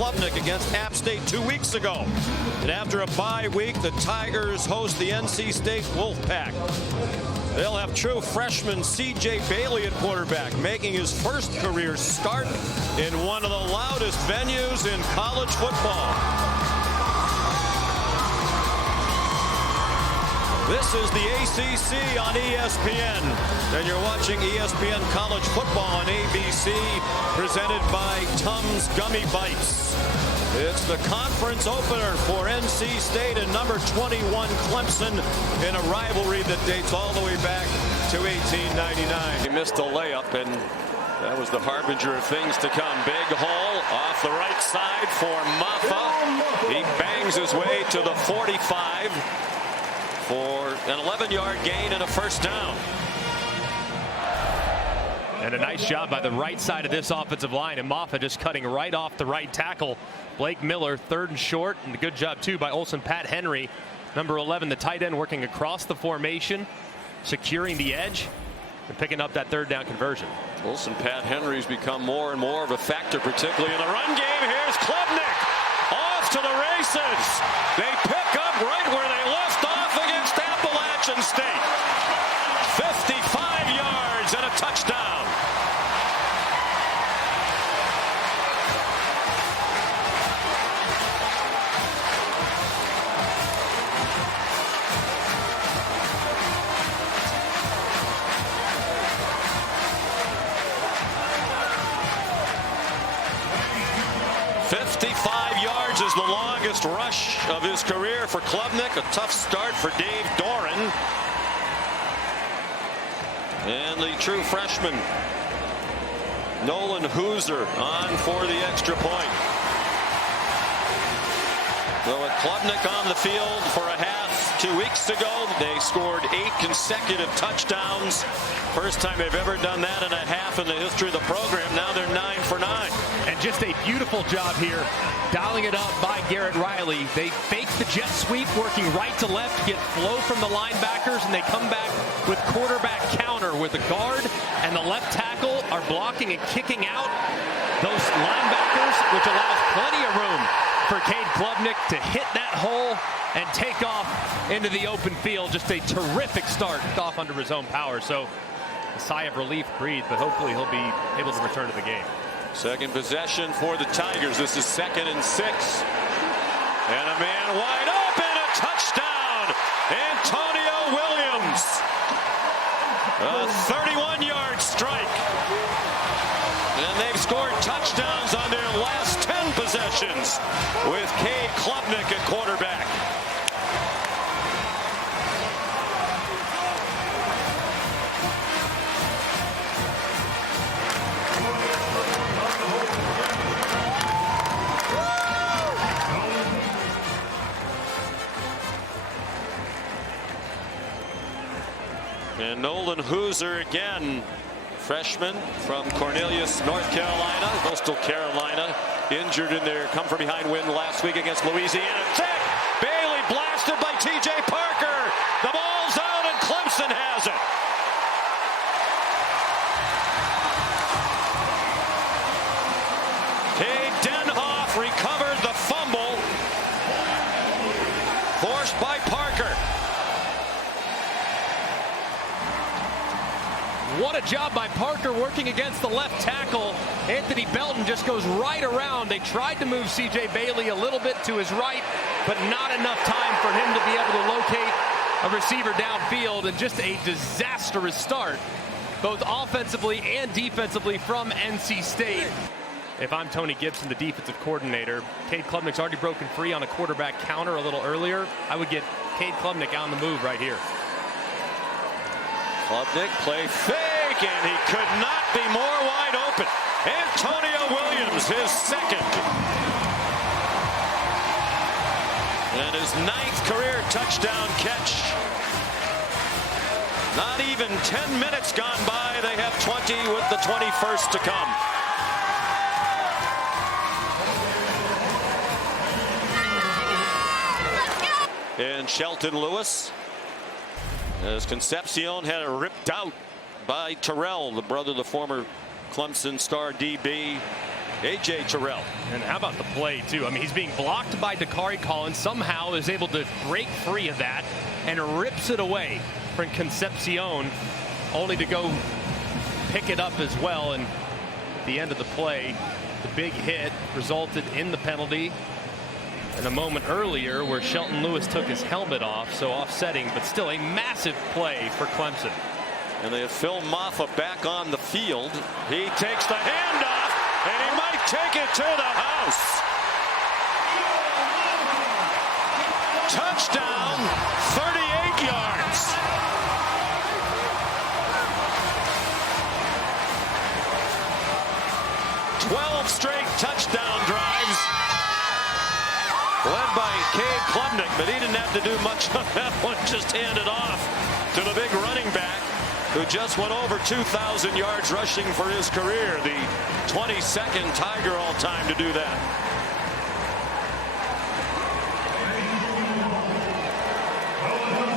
Klubnik against App State 2 weeks ago. And after a bye week, the Tigers host the NC State Wolfpack. They'll have true freshman C.J. Bailey at quarterback, making his first career start in one of the loudest venues in college football. This is the ACC on ESPN, and you're watching ESPN College Football on ABC, presented by Tums Gummy Bites. It's the conference opener for NC State and number 21 Clemson in a rivalry that dates all the way back to 1899. He missed a layup, and that was the harbinger of things to come. Big hole off the right side for Maffa. He bangs his way to the 45 for an 11-yard gain and a first down. And a nice job by the right side of this offensive line, and Maffa just cutting right off the right tackle. Blake Miller, 3rd and short, and a good job too by Olsen Pat Henry, number 11, the tight end, working across the formation, securing the edge and picking up that 3rd down conversion. Olsen Pat Henry's become more and more of a factor, particularly in the run game. Here's Klubnik off to the races. They pick up right where they left off against Appalachian State. 55 yards and a touchdown. Is the longest rush of his career for Klubnik. A tough start for Dave Doran. And the true freshman Nolan Hooser on for the extra point. So with Klubnik on the field for a half 2 weeks ago, they scored 8 consecutive touchdowns. First time they've ever done that in a half in the history of the program. Now they're 9 for 9. And just a beautiful job here, dialing it up by Garrett Riley. They fake the jet sweep, working right to left, get flow from the linebackers, and they come back with quarterback counter with the guard and the left tackle are blocking and kicking out those linebackers, which allows plenty of room for Cade Klubnik to hit that hole and take off into the open field. Just a terrific start off under his own power. So a sigh of relief breathed, but hopefully he'll be able to return to the game. Second possession for the Tigers. This is 2nd and 6. And a man wide open, a touchdown. Antonio Williams. A 31-yard strike. And they've scored touchdowns on their last 10 possessions with Cade Klubnik at quarterback. And Nolan Hooser again, freshman from Cornelius, North Carolina, Coastal Carolina, injured in their come-from-behind win last week against Louisiana Tech. Bailey blasted by T.J. Parker. The ball's out and Clemson has it. Cade Denhoff recovered the fumble forced by Parker. What a job by Parker working against the left tackle. Anthony Belton just goes right around. They tried to move C.J. Bailey a little bit to his right, but not enough time for him to be able to locate a receiver downfield, and just a disastrous start, both offensively and defensively from NC State. If I'm Tony Gibson, the defensive coordinator, Cade Klubnik's already broken free on a quarterback counter a little earlier. I would get Cade Klubnik on the move right here. Klubnik play fake, and he could not be more wide open. Antonio Williams, his 2nd. And his 9th career touchdown catch. Not even 10 minutes gone by. They have 20 with the 21st to come. And Shelton Lewis, as Concepcion had it ripped out by Terrell, the brother of the former Clemson star DB. A.J. Terrell. And how about the play, too? I mean, he's being blocked by Dakari Collins, somehow is able to break free of that and rips it away from Concepcion, only to go pick it up as well. And at the end of the play, the big hit resulted in the penalty. And a moment earlier where Shelton Lewis took his helmet off, so offsetting, but still a massive play for Clemson. And they have Phil Maffa back on the field. He takes the handoff, and he might take it to the house. Touchdown, 38 yards. Twelve straight touchdown drives, led by Cade Klubnik, but he didn't have to do much on that one. Just hand it off to the big running back, who just went over 2,000 yards rushing for his career, the 22nd Tiger all time to do that.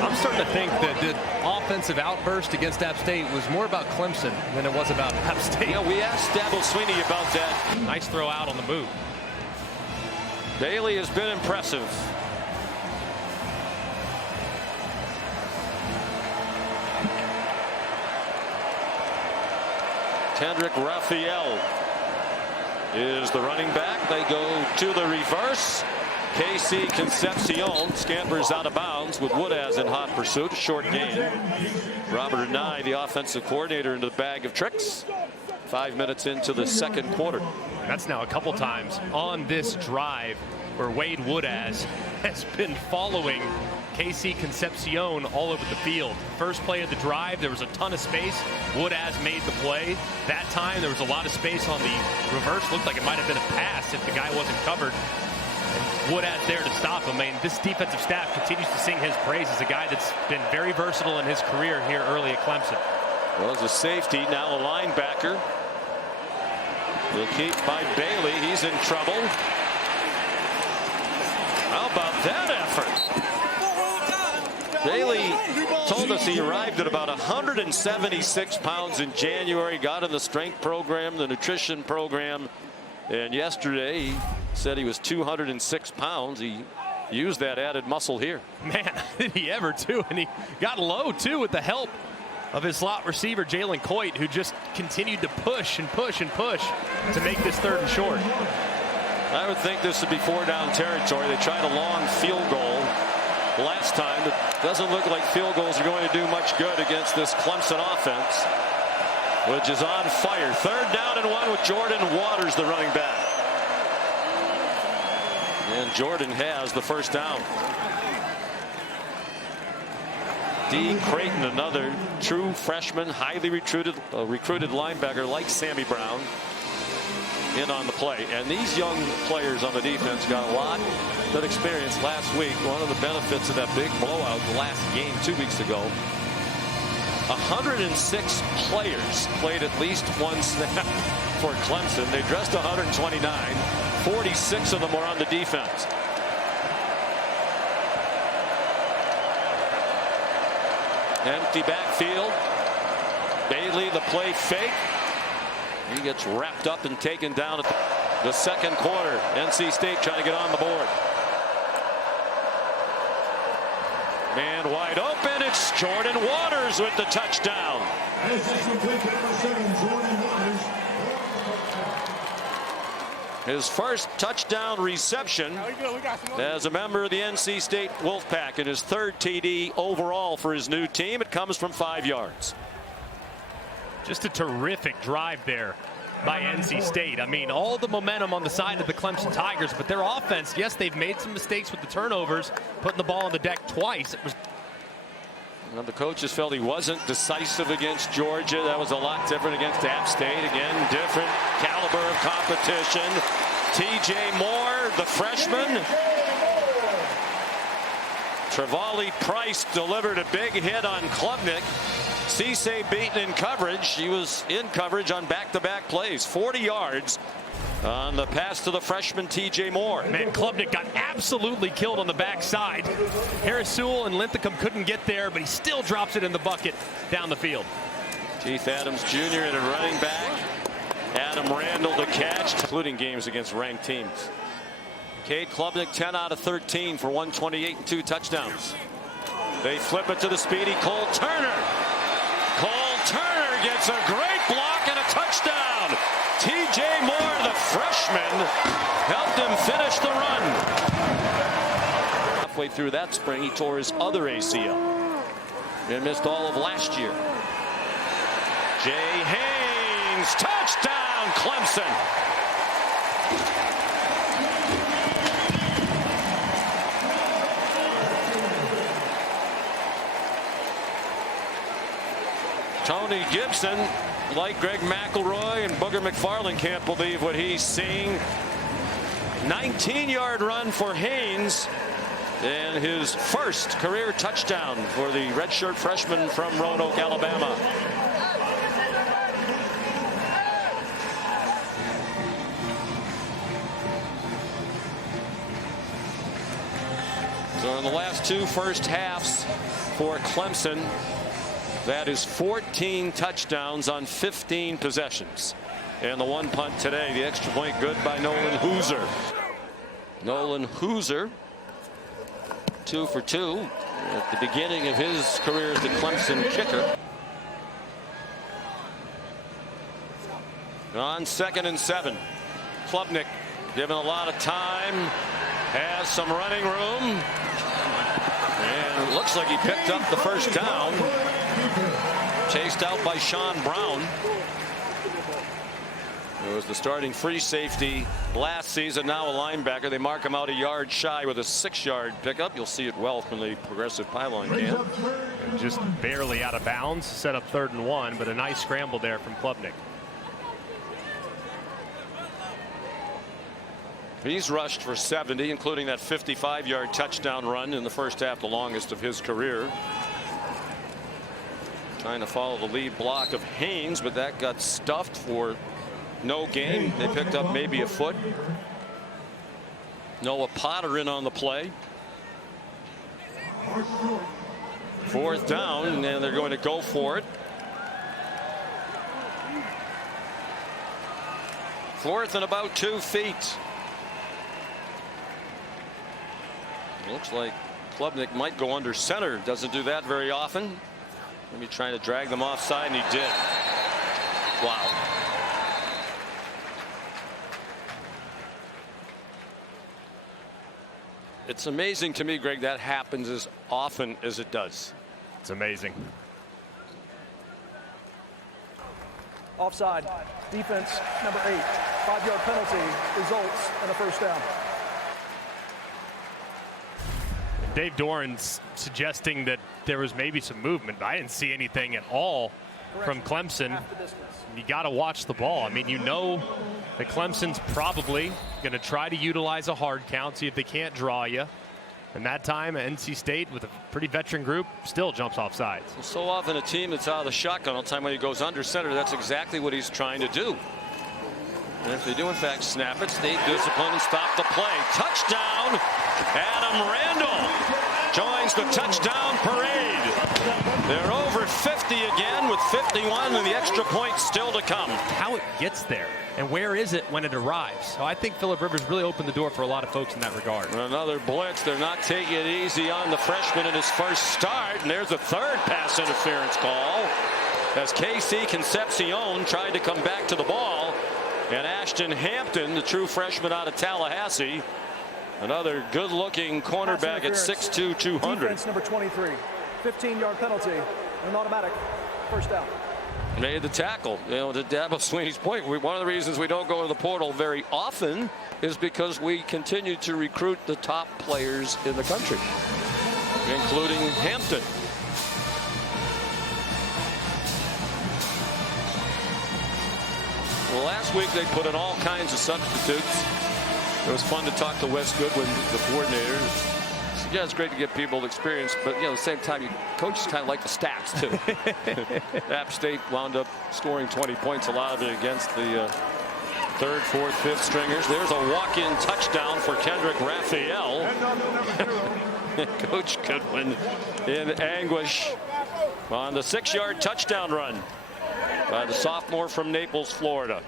I'm starting to think that the offensive outburst against App State was more about Clemson than it was about App State. Yeah, we asked Dabble Sweeney about that. Nice throw out on the move. Bailey has been impressive. Kendrick Raphael is the running back. They go to the reverse. KC Concepcion scampers out of bounds with Woodaz in hot pursuit. Short gain. Robert Anai, the offensive coordinator, into the bag of tricks. 5 minutes into the second quarter. That's now a couple times on this drive where Wade Woodaz has been following KC Concepcion all over the field. First play of the drive, there was a ton of space. Woodaz made the play. That time there was a lot of space on the reverse. Looked like it might have been a pass if the guy wasn't covered. Woodaz there to stop him. I mean, this defensive staff continues to sing his praise as a guy that's been very versatile in his career here early at Clemson. Well, as a safety, now a linebacker. Will keep by Bailey. He's in trouble. How about that effort? Bailey told us he arrived at about 176 pounds in January, got in the strength program, the nutrition program, and yesterday he said he was 206 pounds. He used that added muscle here. Man, did he ever, too? And he got low, too, with the help of his slot receiver, Jalen Coit, who just continued to push and push and push to make this third and short. I would think this would be 4-down territory. They tried a long field goal last time. It doesn't look like field goals are going to do much good against this Clemson offense, which is on fire. 3rd down and 1 with Jordan Waters, the running back. And Jordan has the first down. D. Creighton, another true freshman, highly recruited linebacker like Sammy Brown, in on the play. And these young players on the defense got a lot of experience last week. One of the benefits of that big blowout the last game 2 weeks ago, 106 players played at least one snap for Clemson. They dressed 129. 46 of them were on the defense. Empty backfield. Bailey, the play fake. He gets wrapped up and taken down at the second quarter. NC State trying to get on the board. Man wide open. It's Jordan Waters with the touchdown. His first touchdown reception as a member of the NC State Wolfpack, and his 3rd TD overall for his new team. It comes from 5 yards. Just a terrific drive there by NC State. I mean, all the momentum on the side of the Clemson Tigers, but their offense, yes, they've made some mistakes with the turnovers, putting the ball on the deck twice. It was. Well, the coaches felt he wasn't decisive against Georgia. That was a lot different against App State. Again, different caliber of competition. TJ Moore, the freshman. Travali Price delivered a big hit on Klubnik. Cisse beaten in coverage. He was in coverage on back-to-back plays. 40 yards on the pass to the freshman TJ Moore. Man, Klubnik got absolutely killed on the backside. Harris Sewell and Linthicum couldn't get there, but he still drops it in the bucket down the field. Keith Adams Jr. in a running back. Adam Randall to catch, including games against ranked teams. Cade Klubnik 10 out of 13 for 128 and 2 touchdowns. They flip it to the speedy Cole Turner. Cole Turner gets a great block and a touchdown. TJ Moore, the freshman, helped him finish the run. Halfway through that spring, he tore his other ACL and missed all of last year. Jay Haynes, touchdown, Clemson. Tony Gibson, like Greg McElroy and Booger McFarland, can't believe what he's seeing. 19-yard run for Haynes and his first career touchdown for the redshirt freshman from Roanoke, Alabama. So in the last 2 first halves for Clemson, that is 14 touchdowns on 15 possessions. And the one punt today, the extra point good by Nolan Hooser. Nolan Hooser, 2 for 2 at the beginning of his career as the Clemson kicker. On 2nd and 7, Klubnik given a lot of time, has some running room, and it looks like he picked up the first down. Chased out by Sean Brown. It was the starting free safety last season, now a linebacker. They mark him out a yard shy with a 6-yard pickup. You'll see it well from the progressive pylon cam. And just barely out of bounds, set up 3rd and 1, but a nice scramble there from Klubnik. He's rushed for 70, including that 55-yard touchdown run in the first half, the longest of his career. Trying to follow the lead block of Haynes, but that got stuffed for no gain. They picked up maybe a foot. Noah Potter in on the play. 4th down, and they're going to go for it. 4th and about 2 feet. Looks like Klubnik might go under center. Doesn't do that very often. Maybe trying to drag them offside, and he did. Wow. It's amazing to me, Greg, that happens as often as it does. It's amazing. Offside. Defense number 8. 5-yard penalty results in a first down. Dave Doran's suggesting that there was maybe some movement. I didn't see anything at all from Clemson. You got to watch the ball. I mean, you know that Clemson's probably going to try to utilize a hard count, see if they can't draw you. And that time, NC State, with a pretty veteran group, still jumps off sides. So often a team that's out of the shotgun all the time when he goes under center, that's exactly what he's trying to do. And if they do, in fact, snap it, stay disciplined and stop the play. Touchdown, Adam Randall joins the touchdown parade. They're over 50 again with 51 and the extra point still to come. How it gets there and where is it when it arrives. So I think Phillip Rivers really opened the door for a lot of folks in that regard. Another blitz. They're not taking it easy on the freshman in his first start. And there's a 3rd pass interference call as KC Concepcion tried to come back to the ball. And Ashton Hampton, the true freshman out of Tallahassee, another good-looking cornerback at 6'2", 200. Defense number 23. 15-yard penalty and an automatic first down. Made the tackle. You know, to Dabo Swinney's point, one of the reasons we don't go to the portal very often is because we continue to recruit the top players in the country, including Hampton. Well, last week they put in all kinds of substitutes. It was fun to talk to Wes Goodwin, the coordinator. Said, yeah, it's great to get people experience, but at the same time, coaches kind of like the stats too. App State wound up scoring 20 points, a lot of it against the 3rd, 4th, 5th stringers. There's a walk-in touchdown for Kendrick Raphael. Coach Goodwin in anguish on the 6-yard touchdown run by the sophomore from Naples, Florida.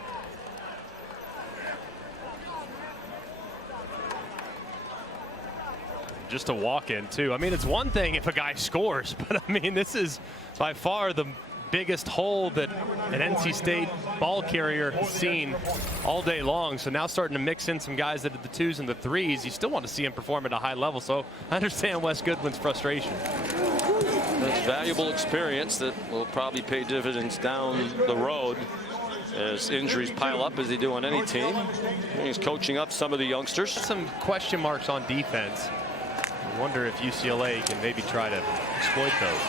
just a walk-in, too. I mean, it's one thing if a guy scores, but I mean, this is by far the biggest hole that an NC State ball carrier has seen all day long. So now starting to mix in some guys that did the 2s and the 3s. You still want to see him perform at a high level. So I understand Wes Goodwin's frustration. That's valuable experience that will probably pay dividends down the road as injuries pile up, as they do on any team. He's coaching up some of the youngsters. Some question marks on defense. I wonder if UCLA can maybe try to exploit those.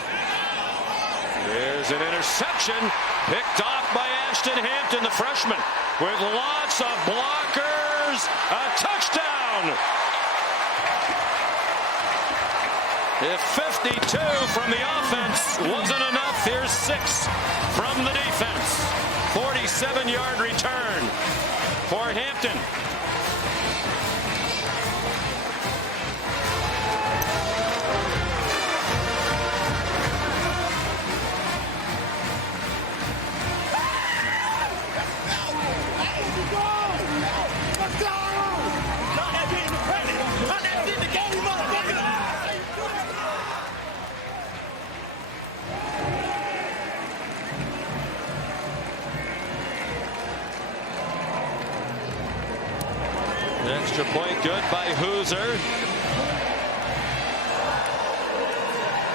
There's an interception picked off by Ashton Hampton, the freshman, with lots of blockers. A touchdown. If 52 from the offense wasn't enough, here's 6 from the defense. 47-yard return for Hampton. Extra point good by Hooser.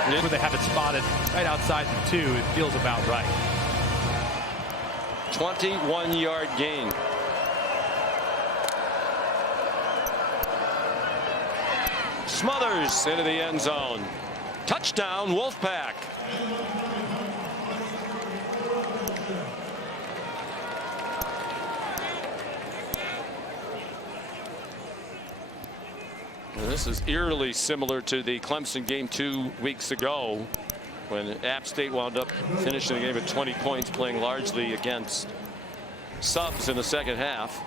Where they have it spotted right outside the 2, it feels about right. 21-yard gain. Smothers into the end zone. Touchdown, Wolfpack. This is eerily similar to the Clemson game 2 weeks ago, when App State wound up finishing the game at 20 points, playing largely against subs in the second half.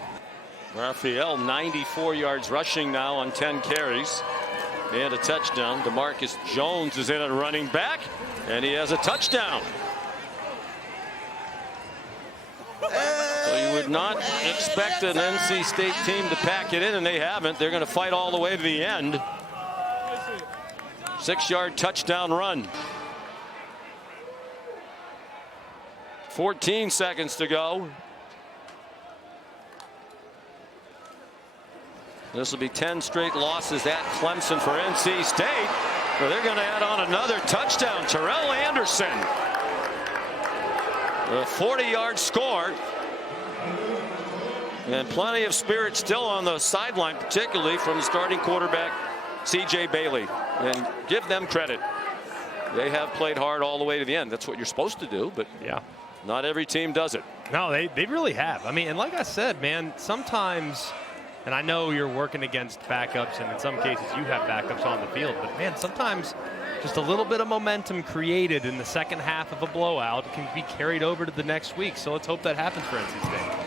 Raphael 94 yards rushing now on 10 carries and a touchdown. DeMarcus Jones is in at running back, and he has a touchdown. So you would not expect an NC State team to pack it in, and they haven't. They're going to fight all the way to the end. 6-yard touchdown run. 14 seconds to go. This will be 10 straight losses at Clemson for NC State, where they're going to add on another touchdown. Terrell Anderson. A 40-yard score. And plenty of spirit still on the sideline, particularly from the starting quarterback, C.J. Bailey. And give them credit. They have played hard all the way to the end. That's what you're supposed to do, but yeah, not every team does it. No, they really have. I mean, and like I said, man, sometimes, and I know you're working against backups, and in some cases you have backups on the field, but man, sometimes just a little bit of momentum created in the second half of a blowout can be carried over to the next week. So let's hope that happens for NC State.